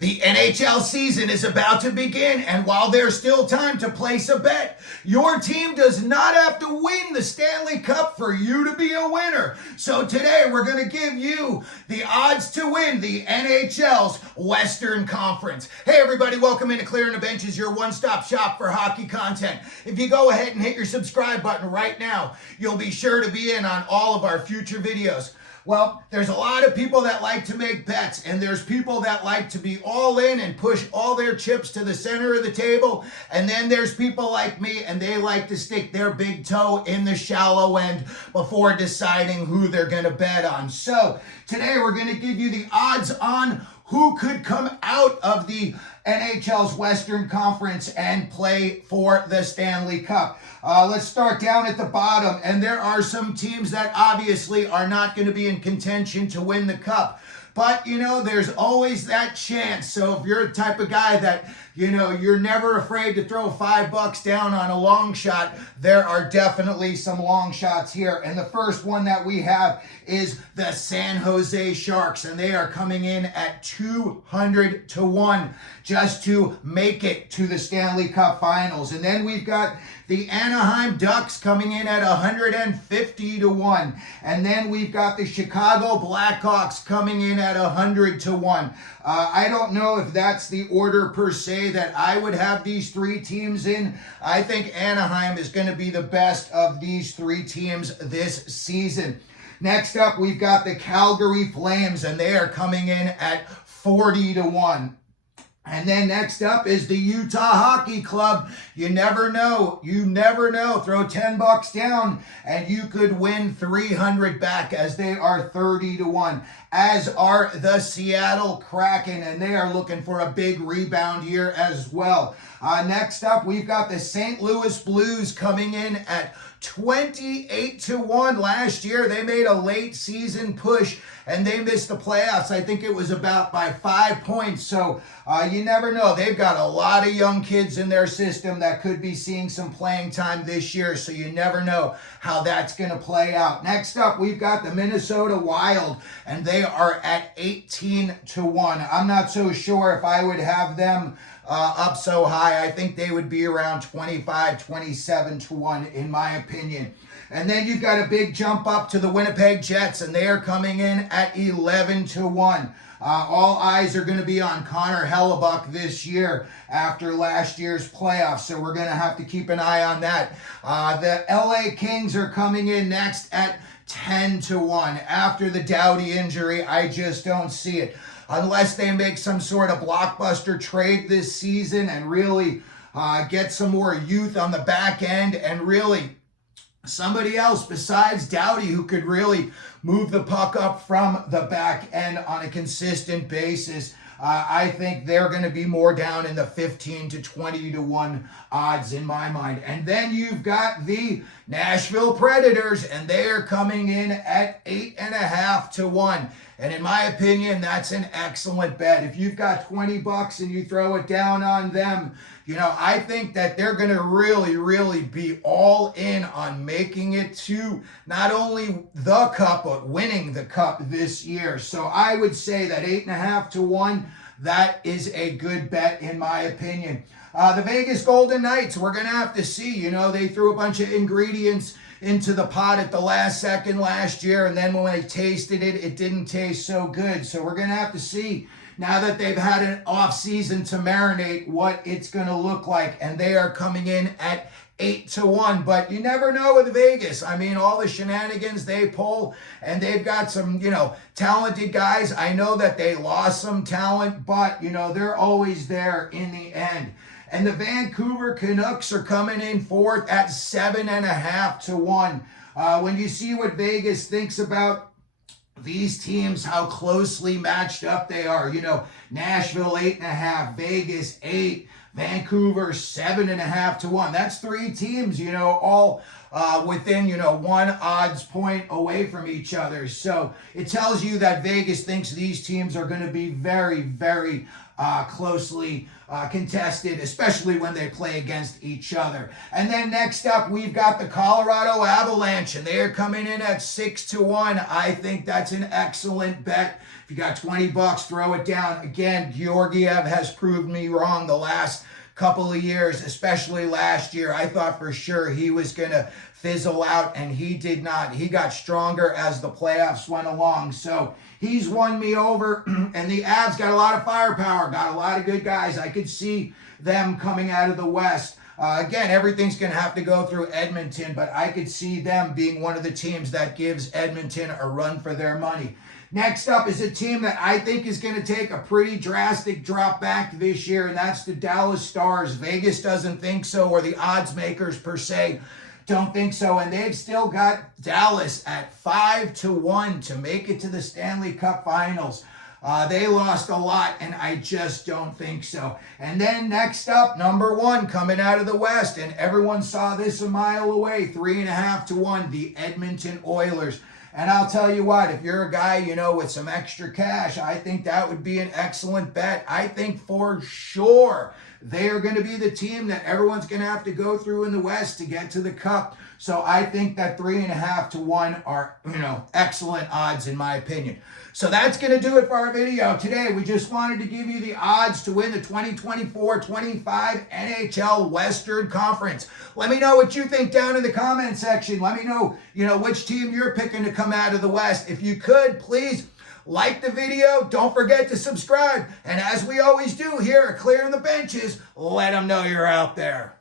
The NHL season is about to begin, and while there's still time to place a bet, your team does not have to win the Stanley Cup for you to be a winner. So today we're going to give you the odds to win the NHL's Western Conference. Hey everybody, welcome into Clearing the Benches, your one-stop shop for hockey content. If you go ahead and hit your subscribe button right now, you'll be sure to be in on all of our future videos. Well, there's a lot of people that like to make bets, and there's people that like to be all in and push all their chips to the center of the table, and then there's people like me, and they like to stick their big toe in the shallow end before deciding who they're going to bet on. So today we're going to give you the odds on who could come out of the NHL's Western Conference and play for the Stanley Cup. Let's start down at the bottom, and there are some teams that obviously are not going to be in contention to win the cup. But, there's always that chance. So if you're the type of guy that, you're never afraid to throw $5 down on a long shot, there are definitely some long shots here. And the first one that we have is the San Jose Sharks, and they are coming in at 200 to 1 just to make it to the Stanley Cup Finals. And then we've got the Anaheim Ducks coming in at 150 to 1. And then we've got the Chicago Blackhawks coming in at 100 to 1. I don't know if that's the order per se that I would have these three teams in. I think Anaheim is going to be the best of these three teams this season. Next up, we've got the Calgary Flames, and they are coming in at 40 to 1. And then next up is the Utah Hockey Club. You never know. You never know. Throw $10 down and you could win 300 back, as they are 30 to 1. As are the Seattle Kraken, and they are looking for a big rebound year as well. Next up, we've got the St. Louis Blues coming in at 28 to 1. Last year, they made a late season push and they missed the playoffs. I think it was about by 5 points. So you never know. They've got a lot of young kids in their system that could be seeing some playing time this year. So you never know how that's going to play out. Next up, we've got the Minnesota Wild, and they are at 18 to 1. I'm not so sure if I would have them up so high. I think they would be around 25, 27 to 1 in my opinion. And then you've got a big jump up to the Winnipeg Jets, and they are coming in at 11 to 1. All eyes are going to be on Connor Hellebuyck this year after last year's playoffs, so we're going to have to keep an eye on that. The LA Kings are coming in next at 10 to 1. After the Doughty injury, I just don't see it. Unless they make some sort of blockbuster trade this season and really get some more youth on the back end, and really somebody else besides Doughty who could really move the puck up from the back end on a consistent basis. I think they're going to be more down in the 15 to 20 to 1 odds in my mind. And then you've got the Nashville Predators, and they are coming in at 8.5 to 1. And in my opinion, that's an excellent bet. If you've got $20 and you throw it down on them, I think that they're going to really be all in on making it to not only the cup, but winning the cup this year. So I would say that 8.5 to 1, that is a good bet in my opinion. The Vegas Golden Knights, we're going to have to see. They threw a bunch of ingredients into the pot at the last second last year, and then when they tasted it, it didn't taste so good. So we're going to have to see, now that they've had an off season to marinate, what it's going to look like. And they are coming in at 8 to 1. But you never know with Vegas. I mean, all the shenanigans they pull, and they've got some, talented guys. I know that they lost some talent, but, they're always there in the end. And the Vancouver Canucks are coming in fourth at 7.5 to 1. When you see what Vegas thinks about these teams, how closely matched up they are. Nashville 8.5, Vegas 8, Vancouver 7.5 to 1. That's three teams, all within, 1 odds point away from each other. So it tells you that Vegas thinks these teams are going to be very closely contested, especially when they play against each other. And then next up, we've got the Colorado Avalanche, and they are coming in at 6 to 1. I think that's an excellent bet. If you got 20 bucks, throw it down. Again, Georgiev has proved me wrong the last couple of years, especially last year. I thought for sure he was going to fizzle out, and he did not. He got stronger as the playoffs went along. So he's won me over, and the Avs got a lot of firepower, got a lot of good guys. I could see them coming out of the West. Again, everything's going to have to go through Edmonton, but I could see them being one of the teams that gives Edmonton a run for their money. Next up is a team that I think is going to take a pretty drastic drop back this year, and that's the Dallas Stars. Vegas doesn't think so, or the odds makers per se don't think so, and they've still got Dallas at 5-1 to make it to the Stanley Cup Finals. They lost a lot, and I just don't think so. And then next up, number one, coming out of the West, and everyone saw this a mile away, 3.5-1, the Edmonton Oilers. And I'll tell you what, if you're a guy, you know, with some extra cash, I think that would be an excellent bet. I think for sure they are going to be the team that everyone's going to have to go through in the West to get to the Cup. So I think that 3.5-1 are, you know, excellent odds in my opinion. So that's going to do it for our video today. We just wanted to give you the odds to win the 2024-25 NHL Western Conference. Let me know what you think down in the comment section. Let me know, you know, which team you're picking to come out of the West. If you could, please like the video. Don't forget to subscribe. And as we always do here at Clearing the Benches, let them know you're out there.